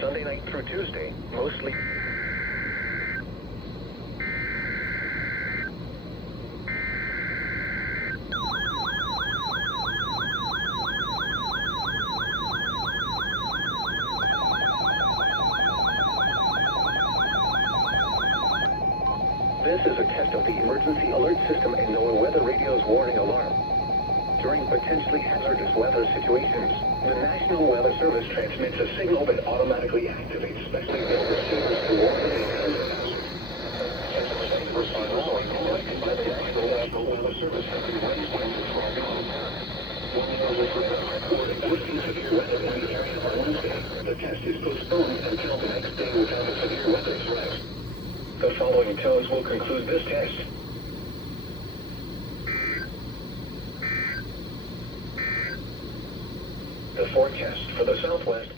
Sunday night through Tuesday, mostly. This is a test of the emergency alert system and NOAA weather radio's warning alarm. During potentially hazardous weather situations, the National Weather Service transmits a signal that automatically activates specially built receivers to warn the hazards. Receivers are collected by the National Weather Service have been raised when the fog comes. One was reported working severe weather in the area on Wednesday. The test is postponed until the next day without a severe weather threat. The following tones will conclude this test. The forecast for the Southwest